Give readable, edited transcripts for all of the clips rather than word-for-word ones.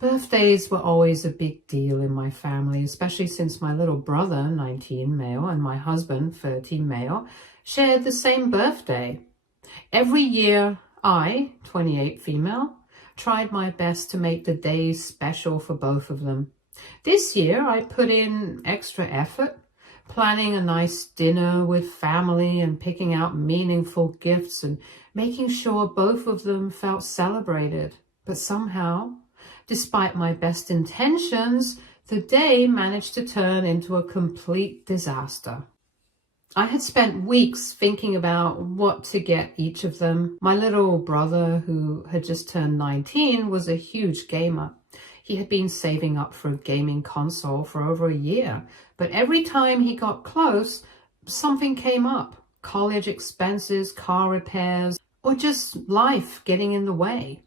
Birthdays were always a big deal in my family, especially since my little brother, 19 male, and my husband, 13 male, shared the same birthday. Every year, I, 28 female, tried my best to make the days special for both of them. This year, I put in extra effort, planning a nice dinner with family and picking out meaningful gifts and making sure both of them felt celebrated. But somehow, despite my best intentions, the day managed to turn into a complete disaster. I had spent weeks thinking about what to get each of them. My little brother, who had just turned 19, was a huge gamer. He had been saving up for a gaming console for over a year, but every time he got close, something came up. College expenses, car repairs, or just life getting in the way.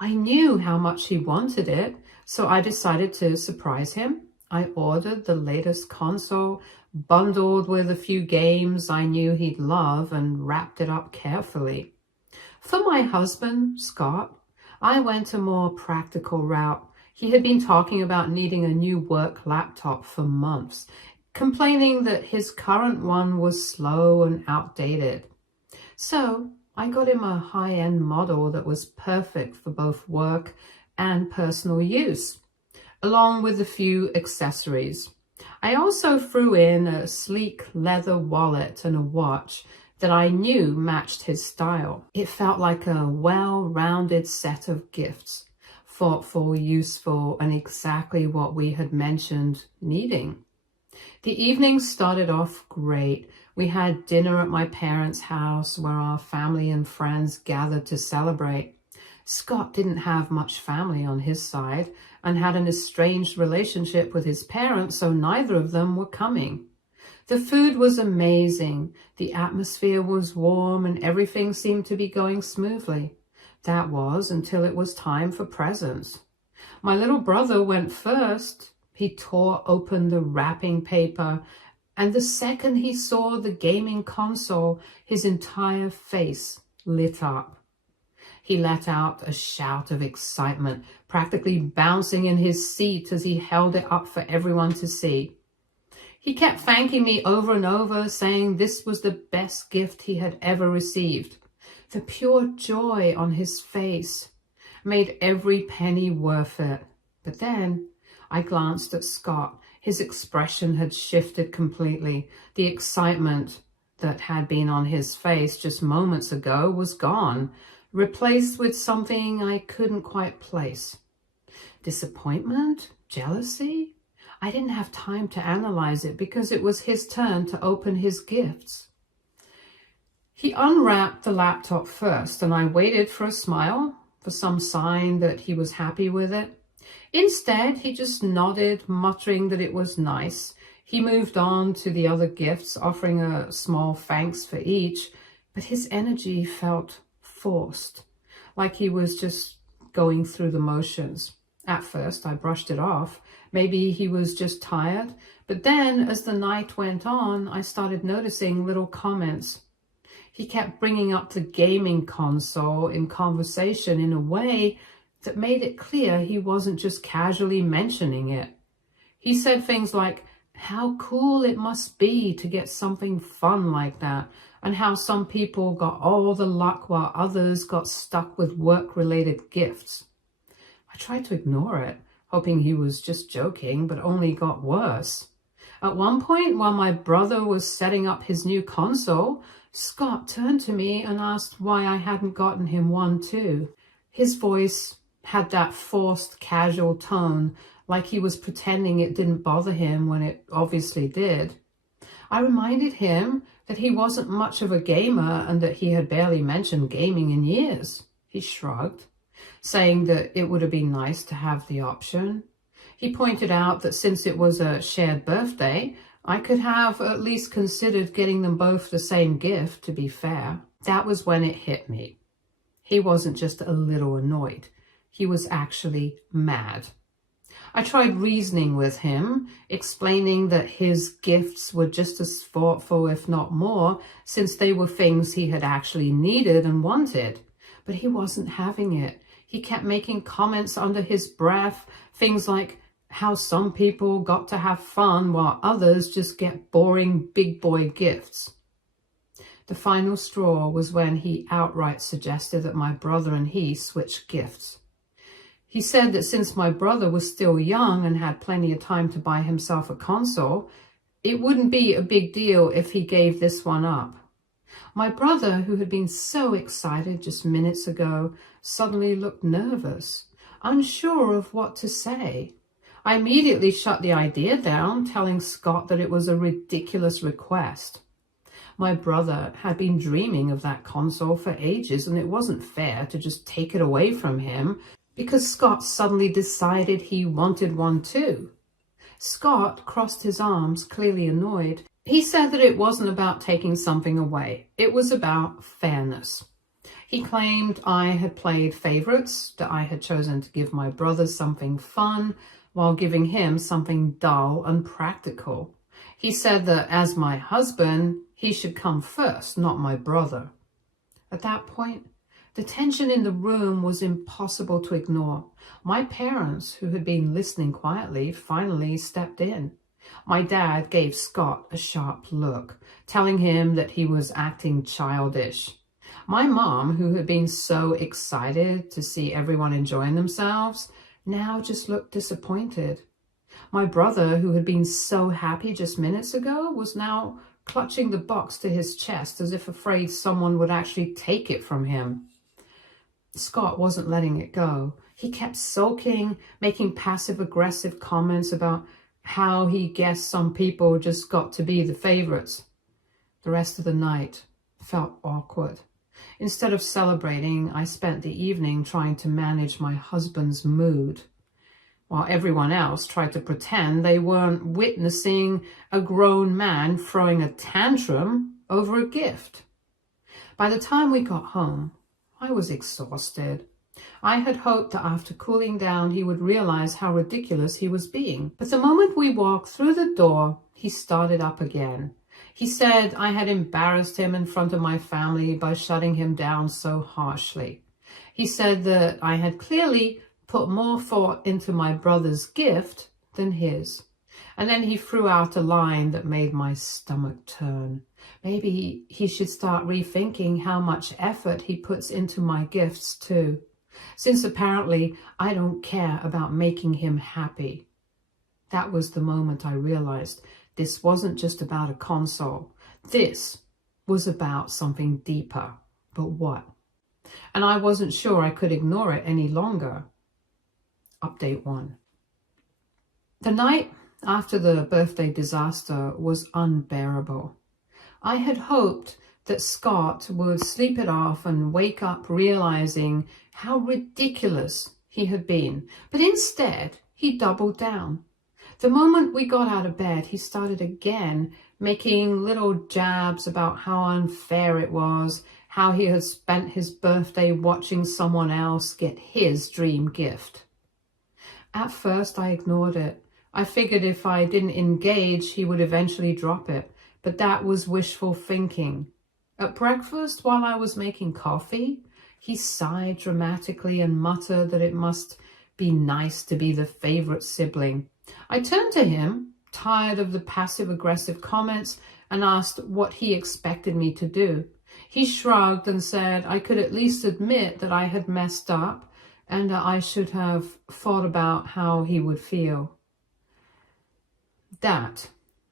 I knew how much he wanted it, so I decided to surprise him. I ordered the latest console, bundled with a few games I knew he'd love, and wrapped it up carefully. For my husband, Scott, I went a more practical route. He had been talking about needing a new work laptop for months, complaining that his current one was slow and outdated. So I got him a high-end model that was perfect for both work and personal use, along with a few accessories. I also threw in a sleek leather wallet and a watch that I knew matched his style. It felt like a well-rounded set of gifts, thoughtful, useful, and exactly what we had mentioned needing. The evening started off great. We had dinner at my parents' house where our family and friends gathered to celebrate. Scott didn't have much family on his side and had an estranged relationship with his parents, so neither of them were coming. The food was amazing, the atmosphere was warm, and everything seemed to be going smoothly. That was until it was time for presents. My little brother went first. He tore open the wrapping paper, and the second he saw the gaming console, his entire face lit up. He let out a shout of excitement, practically bouncing in his seat as he held it up for everyone to see. He kept thanking me over and over, saying this was the best gift he had ever received. The pure joy on his face made every penny worth it. But then I glanced at Scott. His expression had shifted completely. The excitement that had been on his face just moments ago was gone, replaced with something I couldn't quite place. Disappointment? Jealousy? I didn't have time to analyze it because it was his turn to open his gifts. He unwrapped the laptop first, and I waited for a smile, for some sign that he was happy with it. Instead, he just nodded, muttering that it was nice. He moved on to the other gifts, offering a small thanks for each, but his energy felt forced, like he was just going through the motions. At first, I brushed it off. Maybe he was just tired. But then, as the night went on, I started noticing little comments. He kept bringing up the gaming console in conversation in a way that made it clear he wasn't just casually mentioning it. He said things like, how cool it must be to get something fun like that, and how some people got all the luck while others got stuck with work-related gifts. I tried to ignore it, hoping he was just joking, but only got worse. At one point, while my brother was setting up his new console, Scott turned to me and asked why I hadn't gotten him one too. His voice had that forced, casual tone, like he was pretending it didn't bother him when it obviously did. I reminded him that he wasn't much of a gamer and that he had barely mentioned gaming in years. He shrugged, saying that it would have been nice to have the option. He pointed out that since it was a shared birthday, I could have at least considered getting them both the same gift, to be fair. That was when it hit me. He wasn't just a little annoyed. He was actually mad. I tried reasoning with him, explaining that his gifts were just as thoughtful, if not more, since they were things he had actually needed and wanted. But he wasn't having it. He kept making comments under his breath, things like how some people got to have fun while others just get boring big boy gifts. The final straw was when he outright suggested that my brother and he switch gifts. He said that since my brother was still young and had plenty of time to buy himself a console, it wouldn't be a big deal if he gave this one up. My brother, who had been so excited just minutes ago, suddenly looked nervous, unsure of what to say. I immediately shut the idea down, telling Scott that it was a ridiculous request. My brother had been dreaming of that console for ages, and it wasn't fair to just take it away from him because Scott suddenly decided he wanted one too. Scott crossed his arms, clearly annoyed. He said that it wasn't about taking something away. It was about fairness. He claimed I had played favorites, that I had chosen to give my brother something fun while giving him something dull and practical. He said that as my husband, he should come first, not my brother. At that point, the tension in the room was impossible to ignore. My parents, who had been listening quietly, finally stepped in. My dad gave Scott a sharp look, telling him that he was acting childish. My mom, who had been so excited to see everyone enjoying themselves, now just looked disappointed. My brother, who had been so happy just minutes ago, was now clutching the box to his chest as if afraid someone would actually take it from him. Scott wasn't letting it go. He kept sulking, making passive-aggressive comments about how he guessed some people just got to be the favorites. The rest of the night felt awkward. Instead of celebrating, I spent the evening trying to manage my husband's mood, while everyone else tried to pretend they weren't witnessing a grown man throwing a tantrum over a gift. By the time we got home, I was exhausted. I had hoped that after cooling down, he would realize how ridiculous he was being. But the moment we walked through the door, he started up again. He said I had embarrassed him in front of my family by shutting him down so harshly. He said that I had clearly put more thought into my brother's gift than his. And then he threw out a line that made my stomach turn. Maybe he should start rethinking how much effort he puts into my gifts too, since apparently I don't care about making him happy. That was the moment I realized this wasn't just about a console. This was about something deeper. But what? And I wasn't sure I could ignore it any longer. Update 1. The night after the birthday disaster was unbearable. I had hoped that Scott would sleep it off and wake up realizing how ridiculous he had been. But instead, he doubled down. The moment we got out of bed, he started again making little jabs about how unfair it was, how he had spent his birthday watching someone else get his dream gift. At first, I ignored it. I figured if I didn't engage, he would eventually drop it. But that was wishful thinking. At breakfast, while I was making coffee, he sighed dramatically and muttered that it must be nice to be the favorite sibling. I turned to him, tired of the passive-aggressive comments, and asked what he expected me to do. He shrugged and said I could at least admit that I had messed up and that I should have thought about how he would feel. That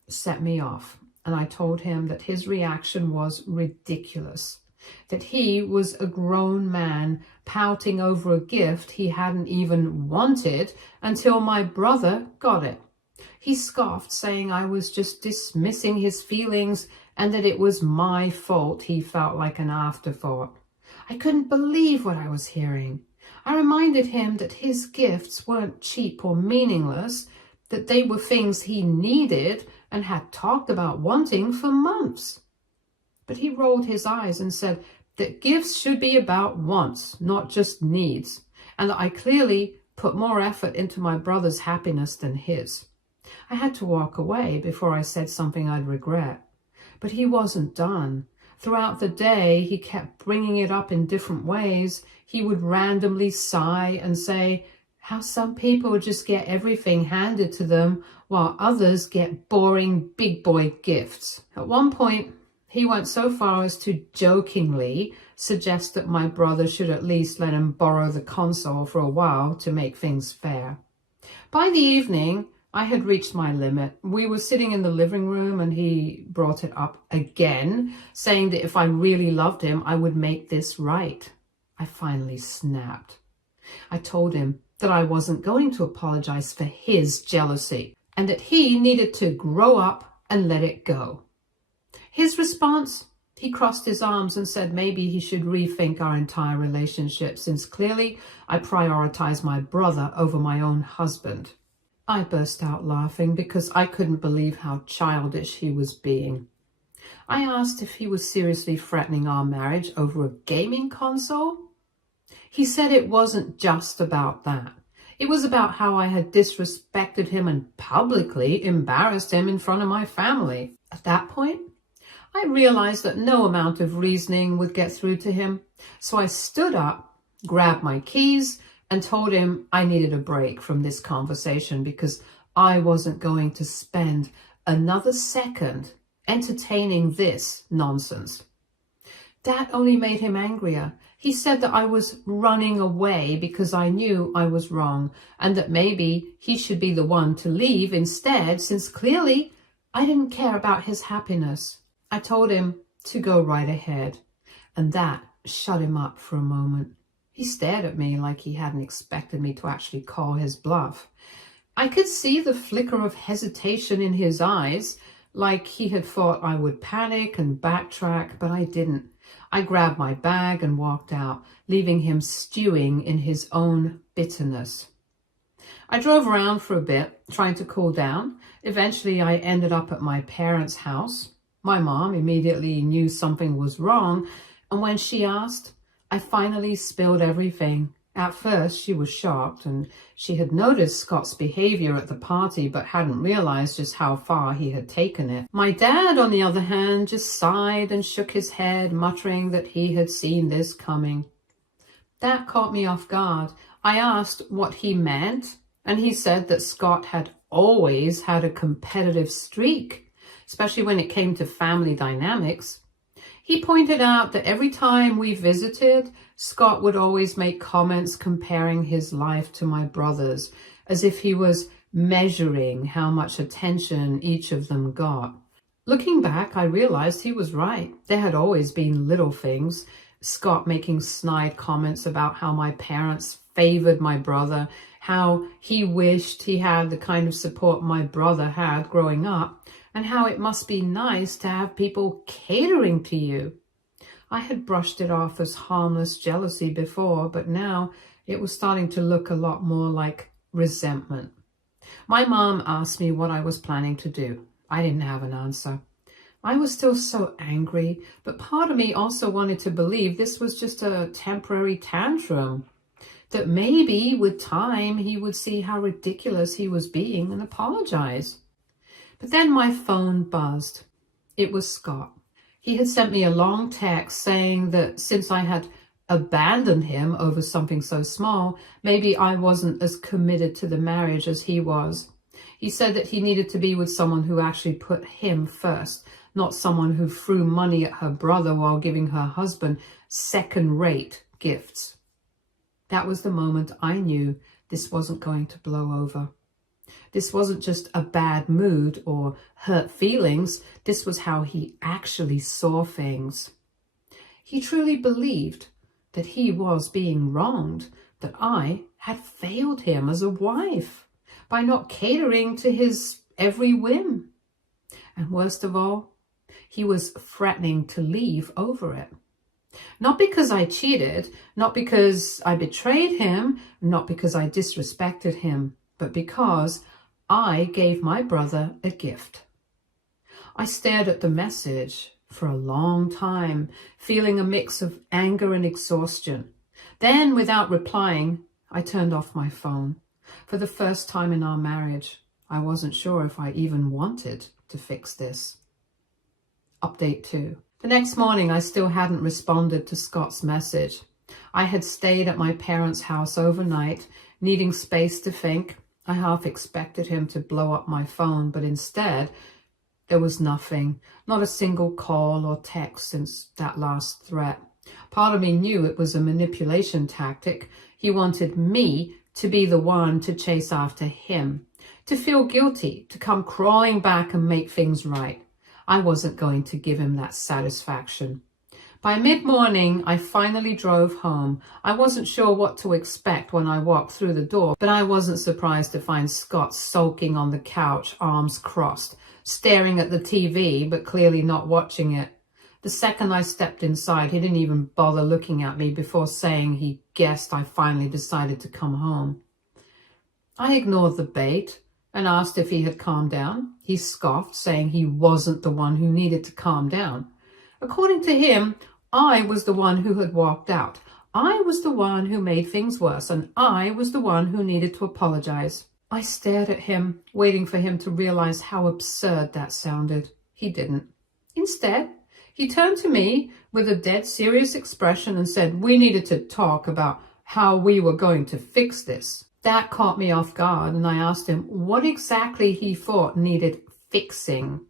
set me off, and I told him that his reaction was ridiculous, that he was a grown man pouting over a gift he hadn't even wanted until my brother got it. He scoffed, saying I was just dismissing his feelings and that it was my fault he felt like an afterthought. I couldn't believe what I was hearing. I reminded him that his gifts weren't cheap or meaningless, that they were things he needed and had talked about wanting for months. But he rolled his eyes and said that gifts should be about wants, not just needs, and that I clearly put more effort into my brother's happiness than his. I had to walk away before I said something I'd regret. But he wasn't done. Throughout the day, he kept bringing it up in different ways. He would randomly sigh and say how some people just get everything handed to them while others get boring big boy gifts. At one point, he went so far as to jokingly suggest that my brother should at least let him borrow the console for a while to make things fair. By the evening, I had reached my limit. We were sitting in the living room and he brought it up again, saying that if I really loved him, I would make this right. I finally snapped. I told him that I wasn't going to apologize for his jealousy and that he needed to grow up and let it go. His response? He crossed his arms and said maybe he should rethink our entire relationship since clearly I prioritize my brother over my own husband. I burst out laughing because I couldn't believe how childish he was being. I asked if he was seriously threatening our marriage over a gaming console. He said it wasn't just about that. It was about how I had disrespected him and publicly embarrassed him in front of my family. At that point, I realized that no amount of reasoning would get through to him. So I stood up, grabbed my keys, and told him I needed a break from this conversation because I wasn't going to spend another second entertaining this nonsense. That only made him angrier. He said that I was running away because I knew I was wrong and that maybe he should be the one to leave instead since clearly I didn't care about his happiness. I told him to go right ahead, and that shut him up for a moment. He stared at me like he hadn't expected me to actually call his bluff. I could see the flicker of hesitation in his eyes, like he had thought I would panic and backtrack, but I didn't. I grabbed my bag and walked out, leaving him stewing in his own bitterness. I drove around for a bit, trying to cool down. Eventually, I ended up at my parents' house. My mom immediately knew something was wrong, and when she asked, I finally spilled everything. At first, she was shocked, and she had noticed Scott's behavior at the party, but hadn't realized just how far he had taken it. My dad, on the other hand, just sighed and shook his head, muttering that he had seen this coming. That caught me off guard. I asked what he meant, and he said that Scott had always had a competitive streak, especially when it came to family dynamics. He pointed out that every time we visited, Scott would always make comments comparing his life to my brother's, as if he was measuring how much attention each of them got. Looking back, I realized he was right. There had always been little things. Scott making snide comments about how my parents favored my brother, how he wished he had the kind of support my brother had growing up, and how it must be nice to have people catering to you. I had brushed it off as harmless jealousy before, but now it was starting to look a lot more like resentment. My mom asked me what I was planning to do. I didn't have an answer. I was still so angry, but part of me also wanted to believe this was just a temporary tantrum, that maybe with time he would see how ridiculous he was being and apologize. But then my phone buzzed. It was Scott. He had sent me a long text saying that since I had abandoned him over something so small, maybe I wasn't as committed to the marriage as he was. He said that he needed to be with someone who actually put him first, not someone who threw money at her brother while giving her husband second-rate gifts. That was the moment I knew this wasn't going to blow over. This wasn't just a bad mood or hurt feelings. This was how he actually saw things. He truly believed that he was being wronged, that I had failed him as a wife by not catering to his every whim. And worst of all, he was threatening to leave over it. Not because I cheated, not because I betrayed him, not because I disrespected him, but because I gave my brother a gift. I stared at the message for a long time, feeling a mix of anger and exhaustion. Then, without replying, I turned off my phone. For the first time in our marriage, I wasn't sure if I even wanted to fix this. Update 2. The next morning, I still hadn't responded to Scott's message. I had stayed at my parents' house overnight, needing space to think. I half expected him to blow up my phone, but instead, there was nothing, not a single call or text since that last threat. Part of me knew it was a manipulation tactic. He wanted me to be the one to chase after him, to feel guilty, to come crawling back and make things right. I wasn't going to give him that satisfaction. By mid-morning, I finally drove home. I wasn't sure what to expect when I walked through the door, but I wasn't surprised to find Scott sulking on the couch, arms crossed, staring at the TV, but clearly not watching it. The second I stepped inside, he didn't even bother looking at me before saying he guessed I finally decided to come home. I ignored the bait and asked if he had calmed down. He scoffed, saying he wasn't the one who needed to calm down. According to him, I was the one who had walked out. I was the one who made things worse, and I was the one who needed to apologize. I stared at him, waiting for him to realize how absurd that sounded. He didn't. Instead, he turned to me with a dead serious expression and said we needed to talk about how we were going to fix this. That caught me off guard, and I asked him what exactly he thought needed fixing.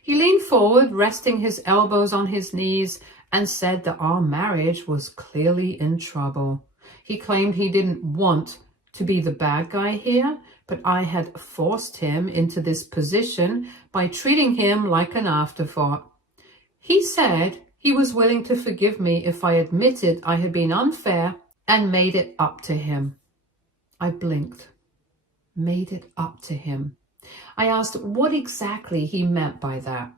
He leaned forward, resting his elbows on his knees, and said that our marriage was clearly in trouble. He claimed he didn't want to be the bad guy here, but I had forced him into this position by treating him like an afterthought. He said he was willing to forgive me if I admitted I had been unfair and made it up to him. I blinked. Made it up to him. I asked what exactly he meant by that.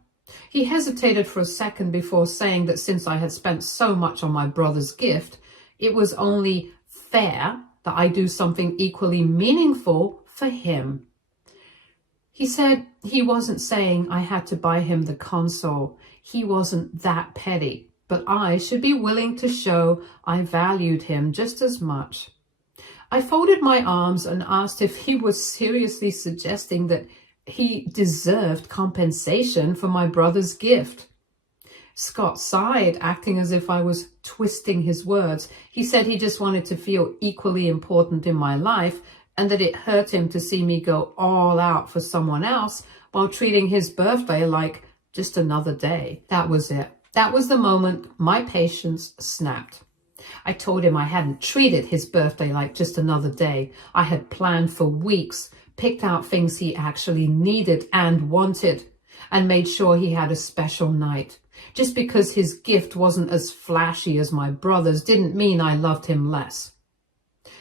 He hesitated for a second before saying that since I had spent so much on my brother's gift, it was only fair that I do something equally meaningful for him. He said he wasn't saying I had to buy him the console. He wasn't that petty, but I should be willing to show I valued him just as much. I folded my arms and asked if he was seriously suggesting that he deserved compensation for my brother's gift. Scott sighed, acting as if I was twisting his words. He said he just wanted to feel equally important in my life and that it hurt him to see me go all out for someone else while treating his birthday like just another day. That was it. That was the moment my patience snapped. I told him I hadn't treated his birthday like just another day. I had planned for weeks, picked out things he actually needed and wanted, and made sure he had a special night. Just because his gift wasn't as flashy as my brother's didn't mean I loved him less.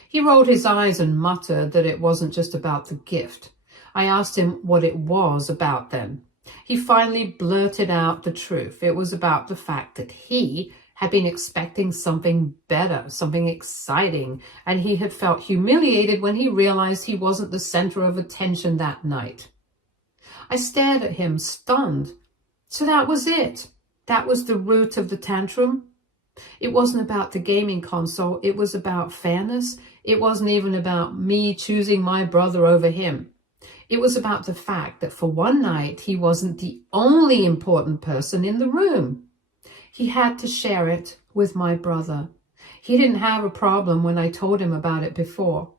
He rolled his eyes and muttered that it wasn't just about the gift. I asked him what it was about then. He finally blurted out the truth. It was about the fact that he had been expecting something better, something exciting, and he had felt humiliated when he realized he wasn't the center of attention that night. I stared at him, stunned. So that was it. That was the root of the tantrum. It wasn't about the gaming console. It was about fairness. It wasn't even about me choosing my brother over him. It was about the fact that for one night, he wasn't the only important person in the room. He had to share it with my brother. He didn't have a problem when I told him about it before.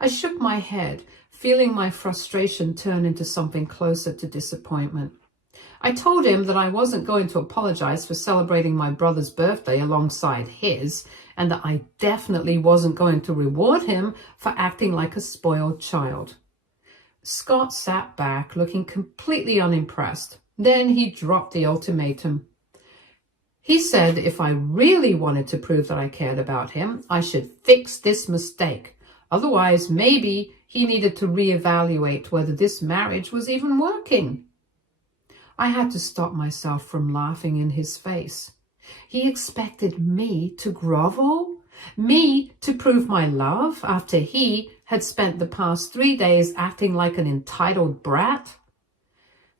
I shook my head, feeling my frustration turn into something closer to disappointment. I told him that I wasn't going to apologize for celebrating my brother's birthday alongside his, and that I definitely wasn't going to reward him for acting like a spoiled child. Scott sat back, looking completely unimpressed. Then he dropped the ultimatum. He said if I really wanted to prove that I cared about him, I should fix this mistake. Otherwise, maybe he needed to reevaluate whether this marriage was even working. I had to stop myself from laughing in his face. He expected me to grovel? Me to prove my love after he had spent the past 3 days acting like an entitled brat?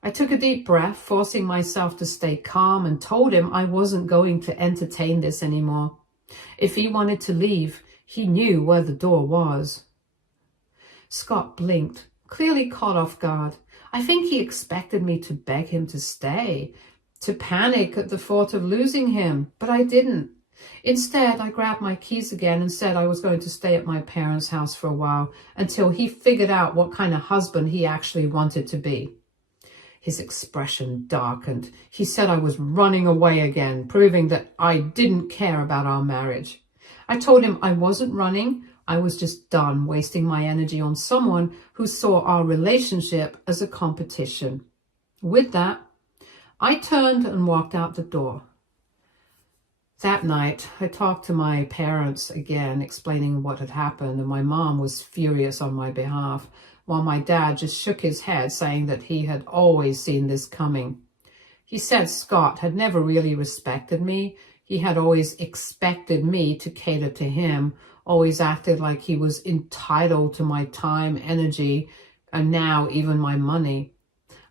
I took a deep breath, forcing myself to stay calm, and told him I wasn't going to entertain this anymore. If he wanted to leave, he knew where the door was. Scott blinked, clearly caught off guard. I think he expected me to beg him to stay. to panic at the thought of losing him, but I didn't. Instead, I grabbed my keys again and said I was going to stay at my parents' house for a while until he figured out what kind of husband he actually wanted to be. His expression darkened. He said I was running away again, proving that I didn't care about our marriage. I told him I wasn't running. I was just done wasting my energy on someone who saw our relationship as a competition. With that, I turned and walked out the door. That night, I talked to my parents again, explaining what had happened, and my mom was furious on my behalf, while my dad just shook his head, saying that he had always seen this coming. He said Scott had never really respected me. He had always expected me to cater to him, always acted like he was entitled to my time, energy, and now even my money.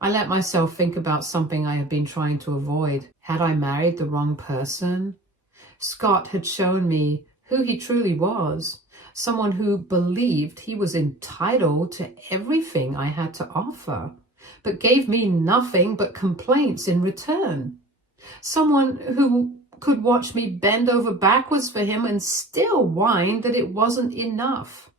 I let myself think about something I had been trying to avoid. Had I married the wrong person? Scott had shown me who he truly was, someone who believed he was entitled to everything I had to offer, but gave me nothing but complaints in return. Someone who could watch me bend over backwards for him and still whine that it wasn't enough.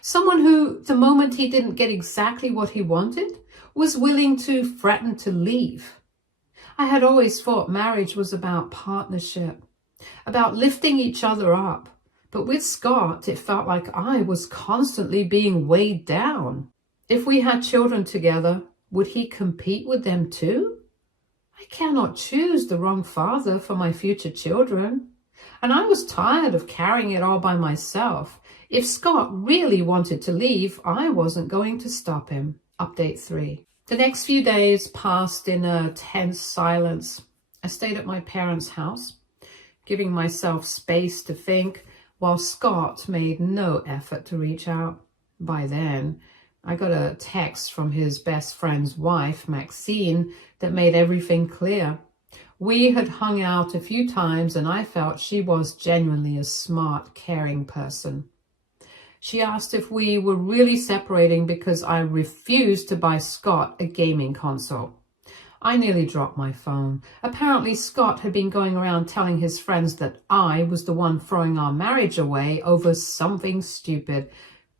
Someone who, the moment he didn't get exactly what he wanted, was willing to threaten to leave. I had always thought marriage was about partnership, about lifting each other up. But with Scott, it felt like I was constantly being weighed down. If we had children together, would he compete with them too? I cannot choose the wrong father for my future children. And I was tired of carrying it all by myself. If Scott really wanted to leave, I wasn't going to stop him. Update 3. The next few days passed in a tense silence. I stayed at my parents' house, giving myself space to think, while Scott made no effort to reach out. By then, I got a text from his best friend's wife, Maxine, that made everything clear. We had hung out a few times and I felt she was genuinely a smart, caring person. She asked if we were really separating because I refused to buy Scott a gaming console. I nearly dropped my phone. Apparently, Scott had been going around telling his friends that I was the one throwing our marriage away over something stupid.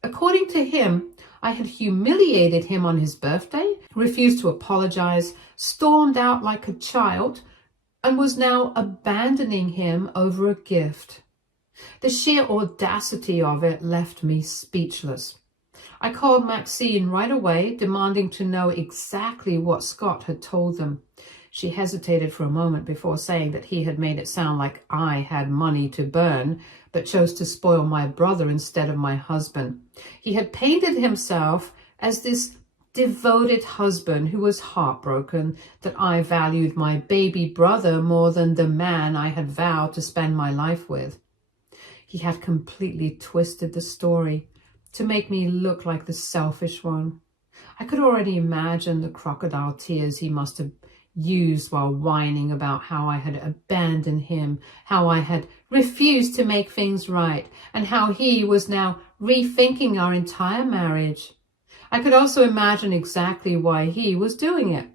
According to him, I had humiliated him on his birthday, refused to apologize, stormed out like a child, and was now abandoning him over a gift. The sheer audacity of it left me speechless. I called Maxine right away, demanding to know exactly what Scott had told them. She hesitated for a moment before saying that he had made it sound like I had money to burn, but chose to spoil my brother instead of my husband. He had painted himself as this devoted husband who was heartbroken that I valued my baby brother more than the man I had vowed to spend my life with. He had completely twisted the story to make me look like the selfish one. I could already imagine the crocodile tears he must have used while whining about how I had abandoned him, how I had refused to make things right, and how he was now rethinking our entire marriage. I could also imagine exactly why he was doing it.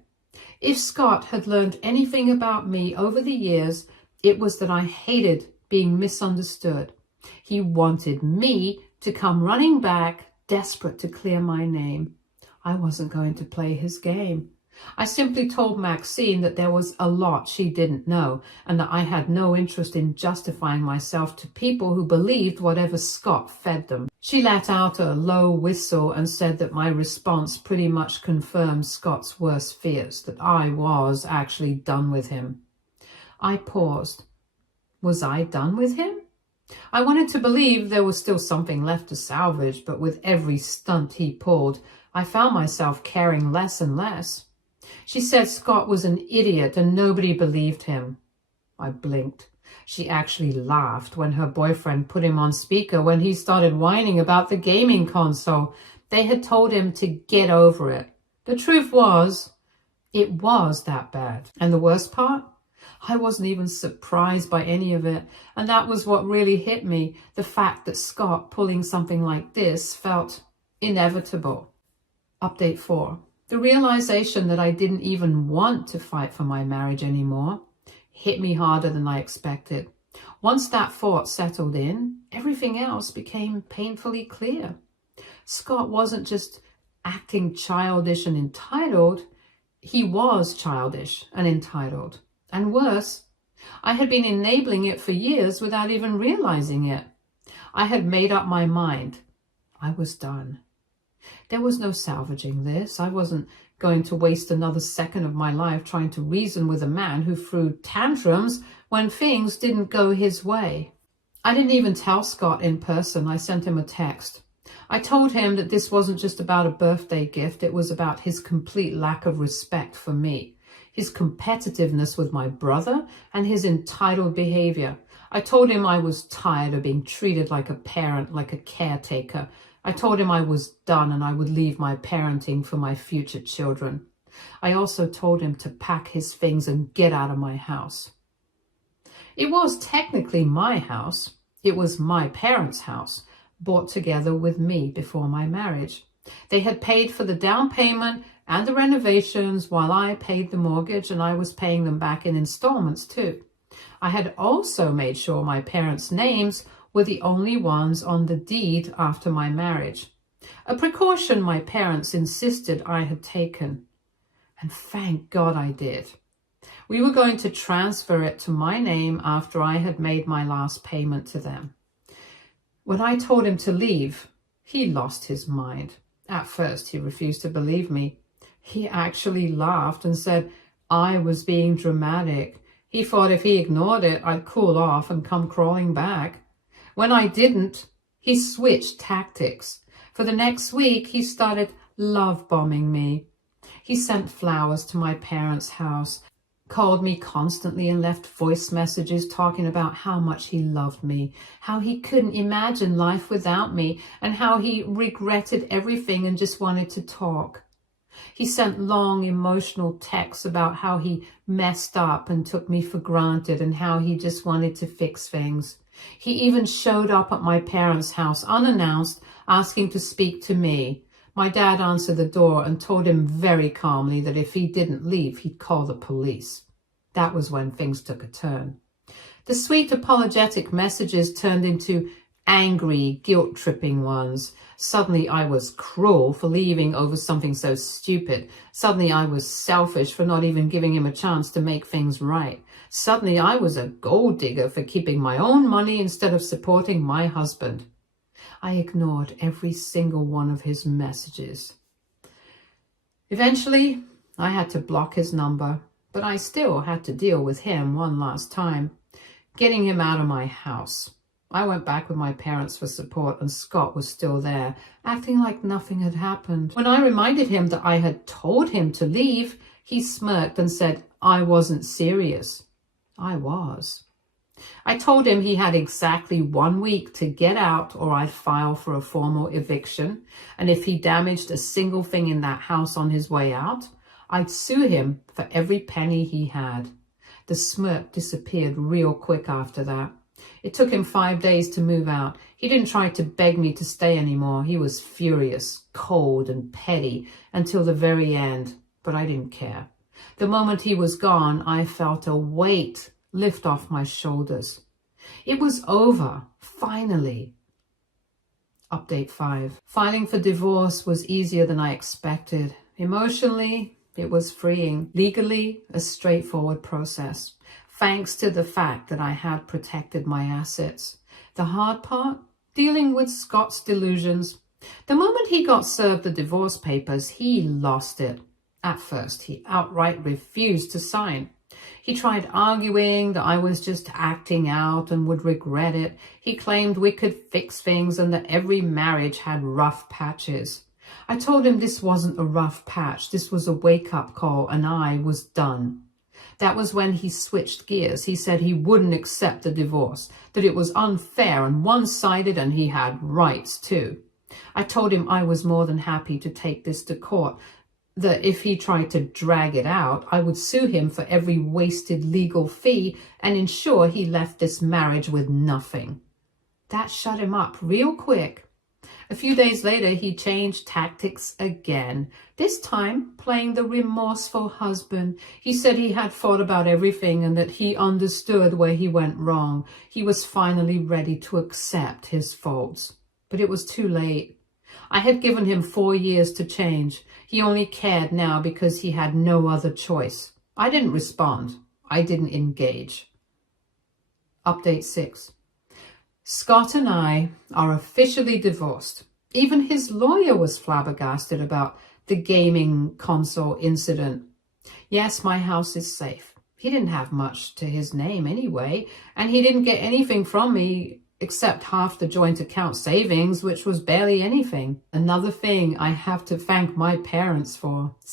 If Scott had learned anything about me over the years, it was that I hated being misunderstood. He wanted me to come running back, desperate to clear my name. I wasn't going to play his game. I simply told Maxine that there was a lot she didn't know and that I had no interest in justifying myself to people who believed whatever Scott fed them. She let out a low whistle and said that my response pretty much confirmed Scott's worst fears, that I was actually done with him. I paused. Was I done with him? I wanted to believe there was still something left to salvage, but with every stunt he pulled, I found myself caring less and less. She said Scott was an idiot and nobody believed him. I blinked. She actually laughed when her boyfriend put him on speaker when he started whining about the gaming console. They had told him to get over it. The truth was, it was that bad. And the worst part? I wasn't even surprised by any of it. And that was what really hit me, the fact that Scott pulling something like this felt inevitable. Update 4. The realization that I didn't even want to fight for my marriage anymore hit me harder than I expected. Once that thought settled in, everything else became painfully clear. Scott wasn't just acting childish and entitled, he was childish and entitled. And worse, I had been enabling it for years without even realizing it. I had made up my mind. I was done. There was no salvaging this. I wasn't going to waste another second of my life trying to reason with a man who threw tantrums when things didn't go his way. I didn't even tell Scott in person. I sent him a text. I told him that this wasn't just about a birthday gift. It was about his complete lack of respect for me, his competitiveness with my brother, and his entitled behavior. I told him I was tired of being treated like a parent, like a caretaker. I told him I was done and I would leave my parenting for my future children. I also told him to pack his things and get out of my house. It was technically my house. It was my parents' house, bought together with me before my marriage. They had paid for the down payment and the renovations while I paid the mortgage, and I was paying them back in installments too. I had also made sure my parents' names were the only ones on the deed after my marriage, a precaution my parents insisted I had taken. And thank God I did. We were going to transfer it to my name after I had made my last payment to them. When I told him to leave, he lost his mind. At first, he refused to believe me. He actually laughed and said I was being dramatic. He thought if he ignored it, I'd cool off and come crawling back. When I didn't, he switched tactics. For the next week, he started love-bombing me. He sent flowers to my parents' house, called me constantly and left voice messages talking about how much he loved me, how he couldn't imagine life without me, and how he regretted everything and just wanted to talk. He sent long emotional texts about how he messed up and took me for granted and how he just wanted to fix things. He even showed up at my parents' house unannounced, asking to speak to me. My dad answered the door and told him very calmly that if he didn't leave, he'd call the police. That was when things took a turn. The sweet apologetic messages turned into angry, guilt-tripping ones. Suddenly I was cruel for leaving over something so stupid. Suddenly I was selfish for not even giving him a chance to make things right. Suddenly I was a gold digger for keeping my own money instead of supporting my husband. I ignored every single one of his messages. Eventually, I had to block his number, but I still had to deal with him one last time, getting him out of my house. I went back with my parents for support, and Scott was still there, acting like nothing had happened. When I reminded him that I had told him to leave, he smirked and said I wasn't serious. I was. I told him he had exactly 1 week to get out or I'd file for a formal eviction, and if he damaged a single thing in that house on his way out, I'd sue him for every penny he had. The smirk disappeared real quick after that. It took him 5 days to move out. He didn't try to beg me to stay anymore. He was furious, cold, and petty until the very end, but I didn't care. The moment he was gone, I felt a weight lift off my shoulders. It was over, finally. Update 5. Filing for divorce was easier than I expected. Emotionally, it was freeing. Legally, a straightforward process, thanks to the fact that I had protected my assets. The hard part? Dealing with Scott's delusions. The moment he got served the divorce papers, he lost it. At first, he outright refused to sign. He tried arguing that I was just acting out and would regret it. He claimed we could fix things and that every marriage had rough patches. I told him this wasn't a rough patch. This was a wake-up call, and I was done. That was when he switched gears. He said he wouldn't accept the divorce, that it was unfair and one-sided, and he had rights too. I told him I was more than happy to take this to court, that if he tried to drag it out, I would sue him for every wasted legal fee and ensure he left this marriage with nothing. That shut him up real quick. A few days later, he changed tactics again, this time playing the remorseful husband. He said he had thought about everything and that he understood where he went wrong. He was finally ready to accept his faults. But it was too late. I had given him 4 years to change. He only cared now because he had no other choice. I didn't respond. I didn't engage. Update 6. Scott and I are officially divorced. Even his lawyer was flabbergasted about the gaming console incident. Yes, my house is safe. He didn't have much to his name anyway, and he didn't get anything from me except half the joint account savings, which was barely anything. Another thing I have to thank my parents for.